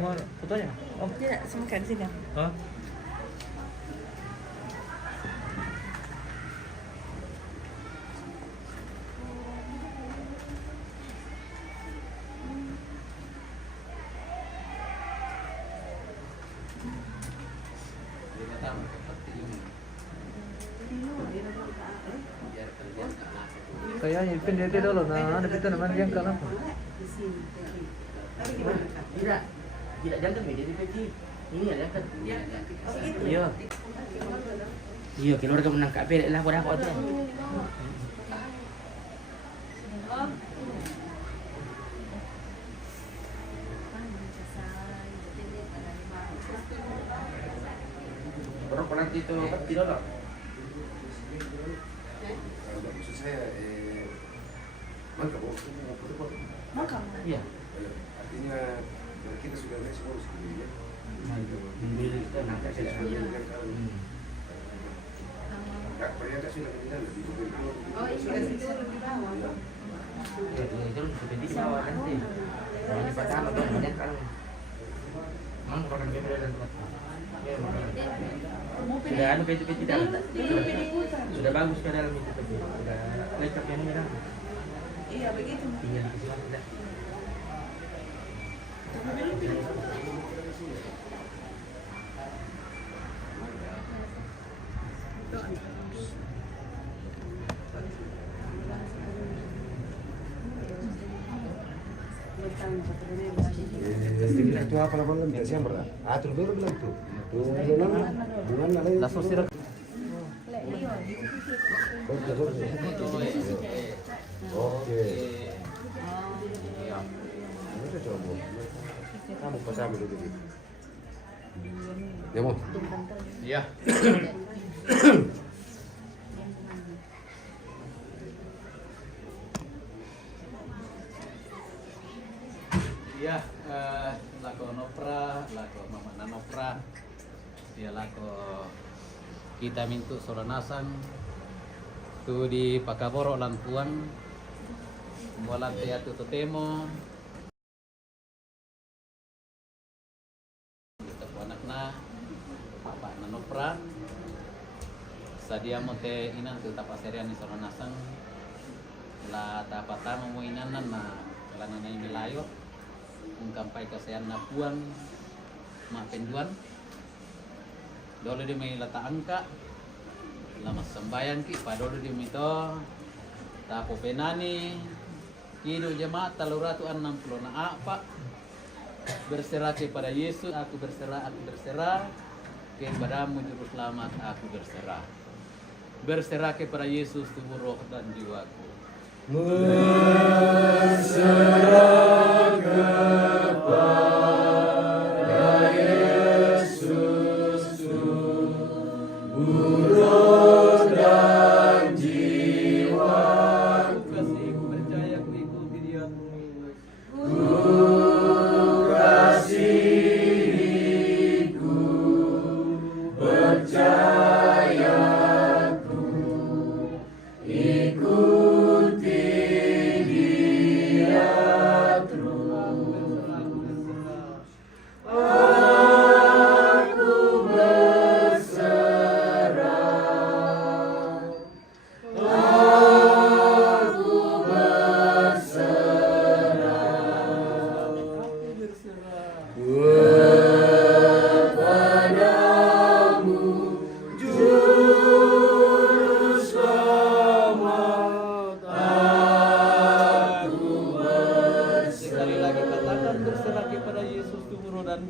Mau fotonya? Oh, Tidak, semoga di sini. hah? Kayaknya pendete dulu, nah, tapi itu namanya jangka apa? Tidak, tidak jangan beda di peci. Ini ya jangan. Iya. Iya, keluarga menangkap beda lah pada aku tu. Berapa nanti itu tidak lah. Maksud saya, mangkabau. Mangkabau? Iya. Artinya kita sudah naik semua sendiri ya. Kita nangkap Saya sudah saja. meninggal kalau Kak Priyanka sudah meninggal lebih gubernur. Oh, iya, itu lebih bawah. Itu seperti di bawah nanti. Ini pertama tuh banyak kan. Mang orang beda dan kuat. Sudah anu peti dalam. Sudah bagus ke dalam itu peti. Sudah lecak yang merah. Iya, begitu. Tinggal di sini sudah. Itu apa namanya Desember? Atur baru bilang tuh. Bulan ada. Langsung sirap. Oke. Ini coba. Kamu pasang dulu gitu. Ya mau. Iya. Iya, lako nopra, lako mama nanopra, dia lako kita mintu soranasan tu di Pakaboro Lampuan, mualan teatu totemo, kita anakna, papa nanopra, sadia mote inan tu tapaserian ni soranasan, la tapatama mo inanan na kalana na imilayo. Mengkampai kesean napuan ma penduan dolo di may lata angka lama sembayan ki pa dolo di mito tapo penani kido jemaat taluratu 60 na apa berserah kepada Yesus aku berserah kepadamu juru selamat aku berserah kepada Yesus tubuh roh dan jiwaku Berserah kepada Yesus tubuh roh dan jiwa. kasihku percaya ku ikuti dia Ku kasihiku percayaku ikuti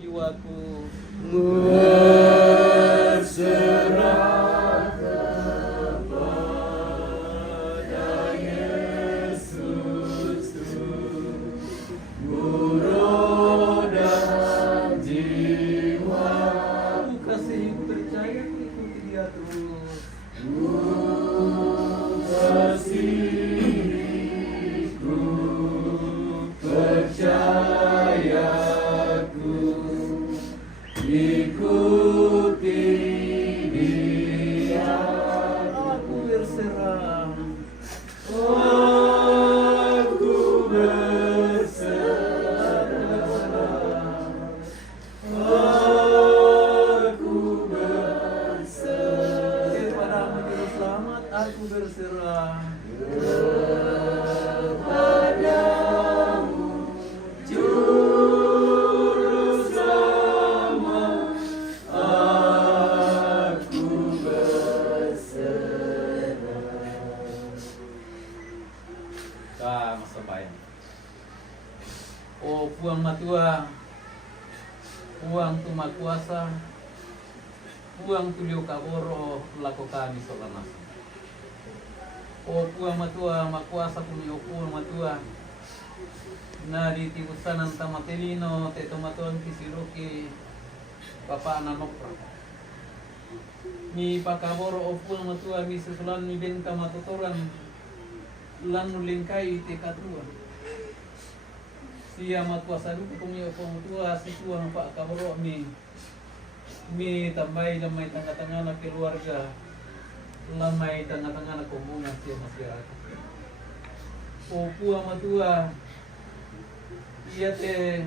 jiwaku berserah kepada Yesus, Guru dan jiwa. Aku kasih percaya ikuti dia terus. Kasihku percayaku ikuti dia. Aku berserah. Aku berserah. Aku berserah. Kepadamu Juru Selamat aku berserah. Kepadamu Juru Selamat aku berserah. Masa bayang. Oh puang matua, puang tuma kuasa, puang tulio kaboro lako kami solanas. Oh puang matua makuasa kumio puang matua. Na di tibusanan tamatelino te tomatuan kisiruki papa ananopra. Mi pakaboro o puang matua mi sesulan mi ben kamatutoran lan nulingkai te katua. Sia matkuasa dulu kumio puang matua sisuang pak kaboro mi tambay lamay tengah-tengah na keluarga, lamay tengah-tengah na komunal siya masyarakat. O puang matua iya te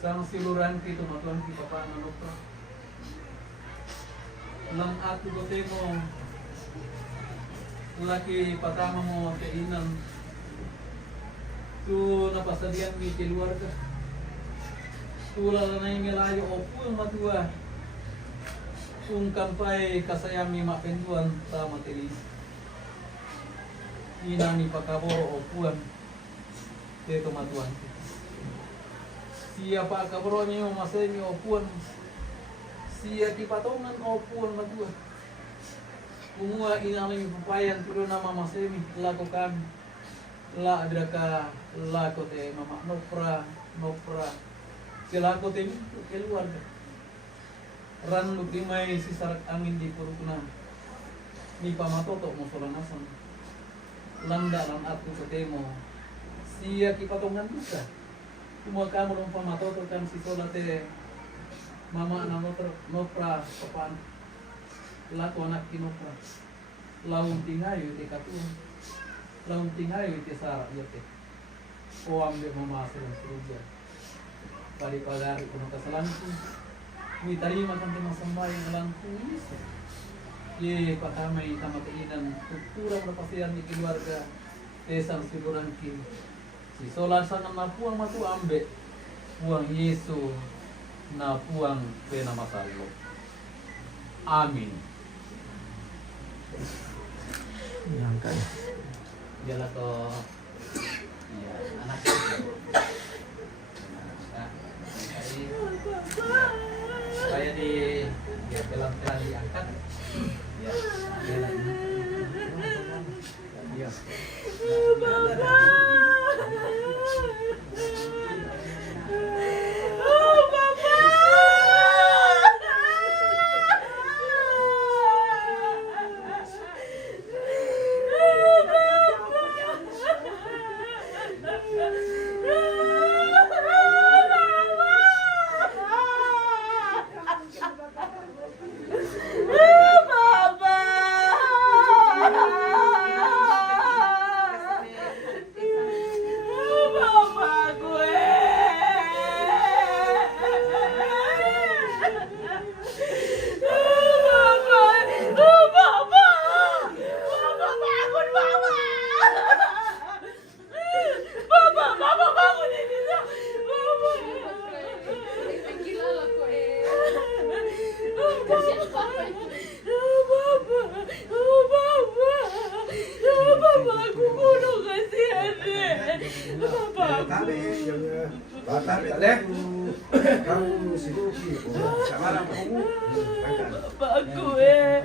sang siluran kito matuan ki papa nanopra. Lang aku gotemo laki patama mo te inan tu napasadian mi keluarga. Tulala na yung milayo o puang matua kung kampay kasayami mapenduan sa matilis. Inani pakaboro o puang te tomatuan. Siya pakaboro niyo masemi o puang. Siya kipatongan o puang matua. Kumuha inani papayan tulo na mamasemi lako kami. La adraka lako te mama nopra. Sila ko te keluarga. Ran lukimay si sarak angin di puruk na. Ni pamatoto mo solanasan. Landa lang at kutemo. Siya kipatongan duka. Kumuha ka mo ng pamatoto kan si solate. Mama na nopra papan. Lato anak kinopra. Laung tingayo te katuan. Laung tingayo te sarak yate. O ambil mama silang surga. Pari-pagari ko ng kasalangku. May tarima kang tumasambayan ng langku. Ye, pakamay tamatainan. Tuturang napasiyan ni keluarga. Tesang siguran kin. Si Solan sana na puang matu ambe. Puang Yesu na puang pena masalo. Amin. Diangkat. Jala ko. Ya, anak saya di ya pelan-pelan diangkat ya ya Bata, deh. Kamu si Luki. Sama lang kamu. Bago eh.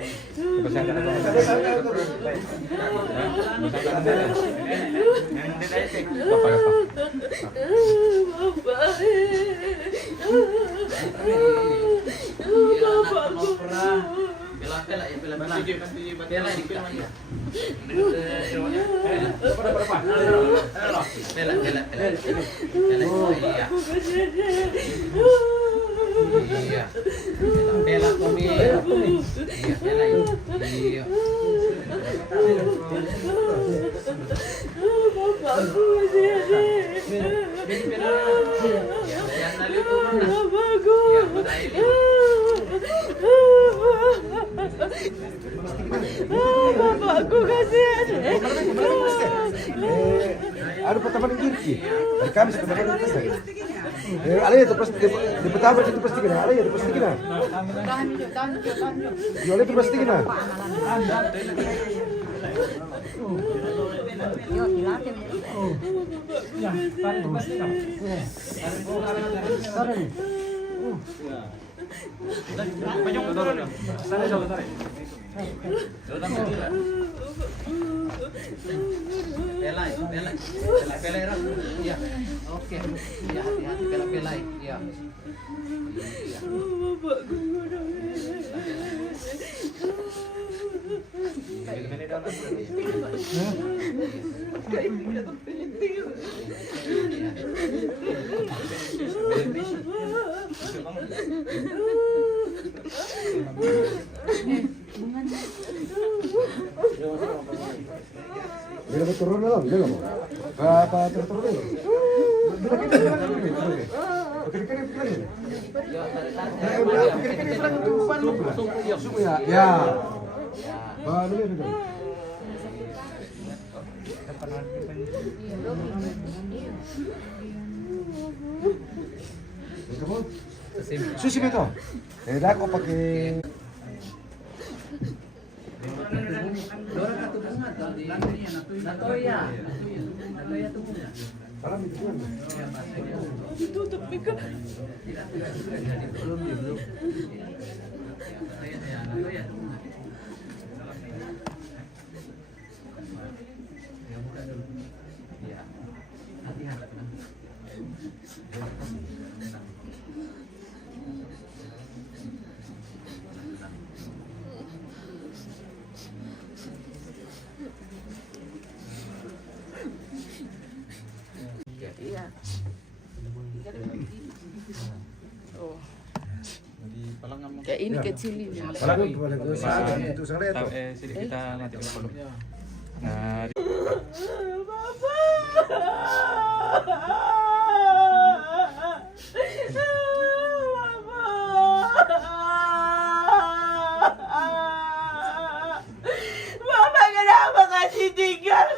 Bapakku kasihan. Ada pertemuan Girki. Hari Kamis pertemuan Girki. Alay itu pasti di pertama itu pasti kena. Alay itu pasti kena. Alay itu pasti kena. Ya, oke. Ya, hati-hati pelai. Ya. Bila turun dalam, bila mau. Apa turun dulu? Bila kita oke kan lagi. Ya. Ya. Baru itu. Kamu? Susi beto. Dah kau pakai salam itu kan. Ditutup Mika. Belum. Ya. Hati-hati. Iya. Oh. Kayak ini kecil ini. Salam itu saya itu. Sini kita nanti dulu. Nah, Mama kenapa kasih tinggal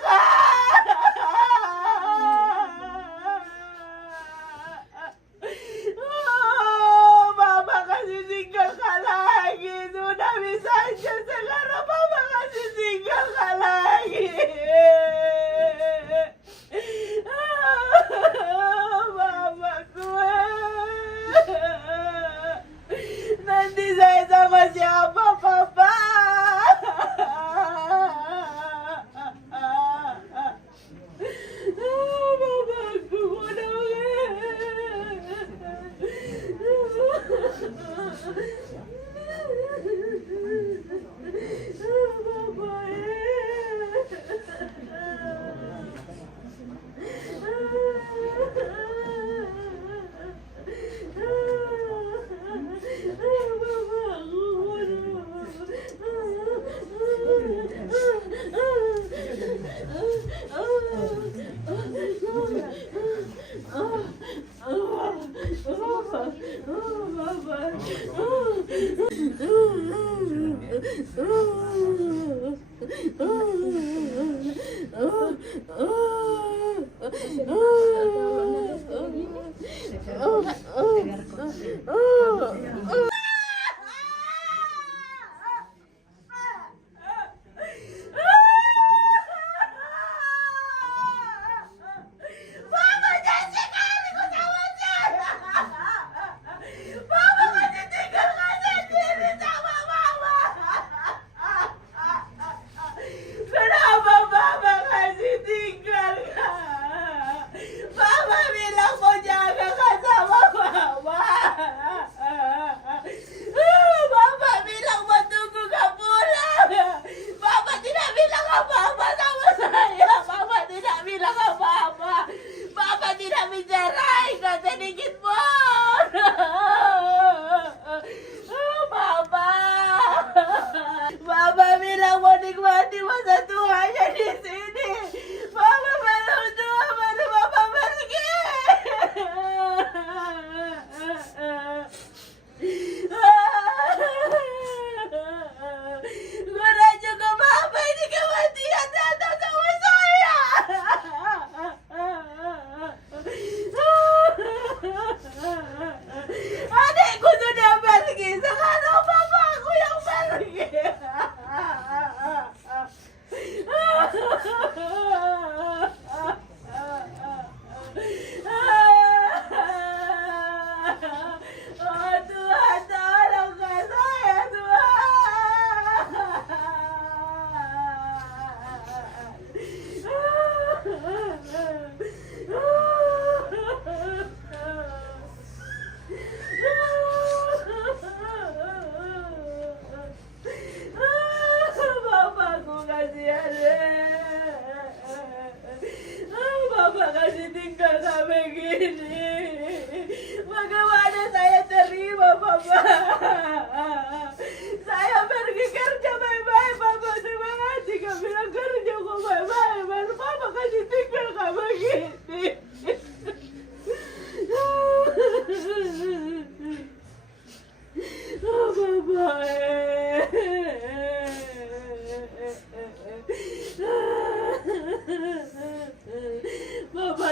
Mama kasih tinggal lagi. Sudah bisa aja sekarang Mama kasih tinggal lagi. Mama gue. Nanti saya sama siapa Papa? Mamaku udah Mama jangan sekali kau sama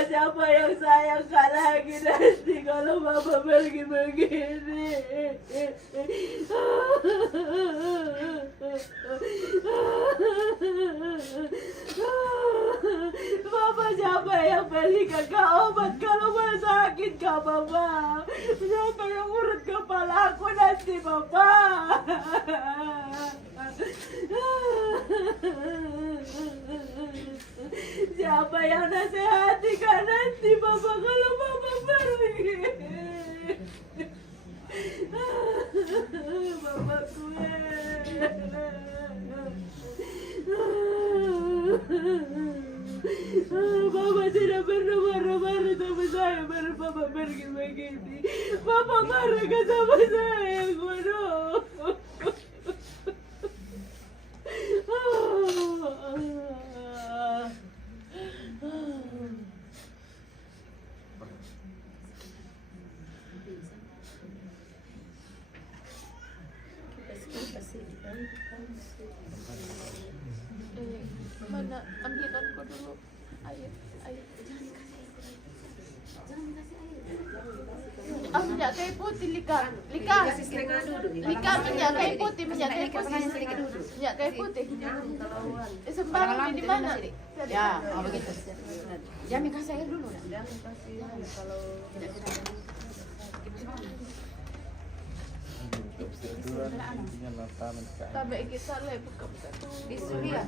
siapa yang sayang Kak lagi nanti kalau Mama pergi begini? Mama siapa yang belikan Kak obat kalau Mama sakit Kak Mama? Siapa yang urut kepala aku nanti Mama? Siapa yang nasihati Kak nanti Mama kalau Mama pergi? Mama kue. Mama tidak pernah marah-marah sama saya baru Mama pergi begini. Mama marah ke sama saya, Guru. Mana ambilanku dulu air. Minyak kayu putih Lika minyak kayu putih minyak kayu putih sembarang di mana Ya, begitu. Jamin kasih air dulu. Tabe kita le buka tuh Disuruh ya.